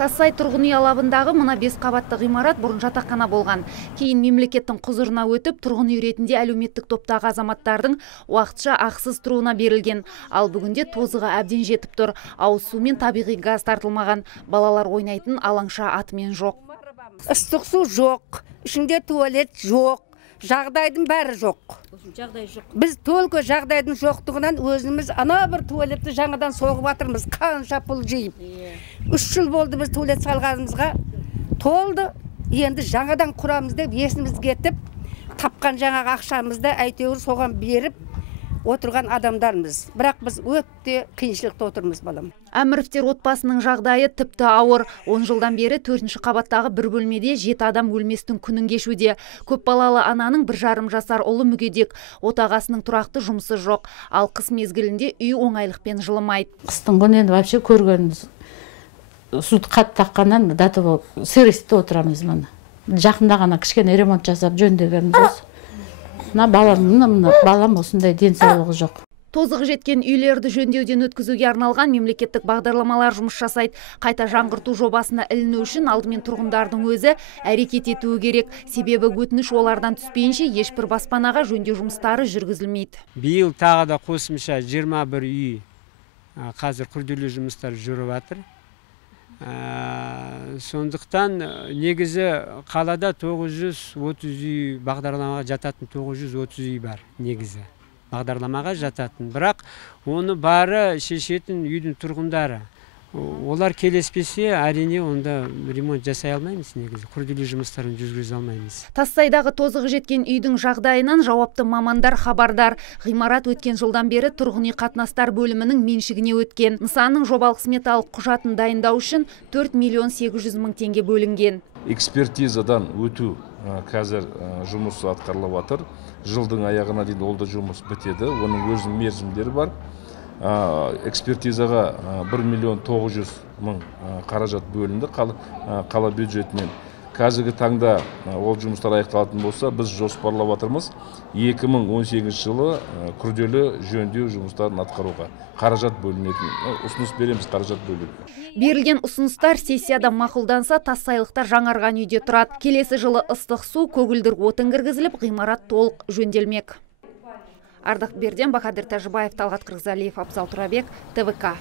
Тассай тұрғын үй алабындағы мына 5 қабатты ғимарат бұрын жатақхана болған. Кейін мемлекеттің құзырына өтіп, тұрғын үй ретінде әлеуметтік топтағы азаматтардың уақытша ақысыз тұруына берілген. Ал бүгінде тозығы әбден жетіп тұр. Ауыз су мен табиғи газ тартылмаған. Балалар ойнайтын алаңша атымен жоқ. Ыстық су жоқ, ішінде туалет жоқ, жағдайдың бәрі жоқ. Біз толық жағдайдың жоқтығынан өзіміз ана бір туалетті жаңадан соғып жатырмыз, қанша пұл жиып. 3 жыл болды біз туалет салғанымызға, толды. Енді жаңадан құрамыз деп есіміз кетіп, тапқан жаңағы ақшамызды әйтеуір соған беріп отырған адамдармыз. Бірақ біз өте қиыншылықта отырмыз, балам. Әміровтер отбасының жағдайы тіпті ауыр. 10 жылдан бері 4-ші қабаттағы бір бөлмеде 7 адам өлместің күнін кешуде. Көп балалы ананың 1,5 жасар ұлы мүгедек. Отағасының тұрақты жұмысы жоқ. Ал қыс мезгілінде үй оңайлықпен жылымайды. Қыстың күні енді вообще көргеніміз суды қатты таққаннан даты болып сыресте отырамыз мына. Жақында ғана кішкене ремонт жасап жөндегенбіз осы. Балам осындай денсаулығы жоқ. Тозығы жеткен үйлерді жөндеуден өткізуге арналған мемлекеттік бағдарламалар жұмыс жасайды. Қайта жаңғырту жобасына іліну үшін алдымен тұрғындардың өзі әрекет етуі керек. Себебі өтініш олардан түспейінше ешбір баспанаға жөндеу жұмыстары жүргізілмейді. Биыл тағы да қосымша 21 үй қазір күрделі жұмыстар жүріп жатыр. Сондықтан негізі қалада 930 үй бағдарламаға жататын 930 үй бар негізі. Бағдарламаға жататын. Бірақ оны бары шешетін үйдің тұрғындары. Олар келеспесе, әрине онда ремонт жасай алмаймыз негізі. Күрделі жұмыстарын жүргізе алмаймыз. Тассайдағы тозығы жеткен үйдің жағдайынан жауапты мамандар хабардар. Ғимарат өткен жылдан бері тұрғын үй қатынастар бөлімінің меншігіне өткен. Нысанның жобалық сметалық құжатын дайындау үшін 4 миллион 800 мың теңге бөлінген. Экспертизадан өту қазір жұмыс атқарылып жатыр. Жылдың аяғына дейін ол да жұмыс бітеді. Оның өзінің мерзімдері бар. Экспертизаға 1 миллион 900 мың қаражат бөлінді қала бюджетінен. Қазіргі таңда ол жұмыстар аяқталатын болса, біз жоспарлап жатырмыз 2018 жылы күрделі жөндеу жұмыстарын атқаруға қаражат бөлінетін. Ұсыныс береміз қаражат бөлуге. Берілген ұсыныстар сессияда мақұлданса, тассайлықтар жаңарған үйде тұрады. Келесі жылы ыстық су, көгілдір отын кіргізіліп, ғимарат толық жөнделмек. Ардақ Берден, Бахадыр Тәжібаев, Талғат Қырғызалиев, Абзал Турабек, ТВК.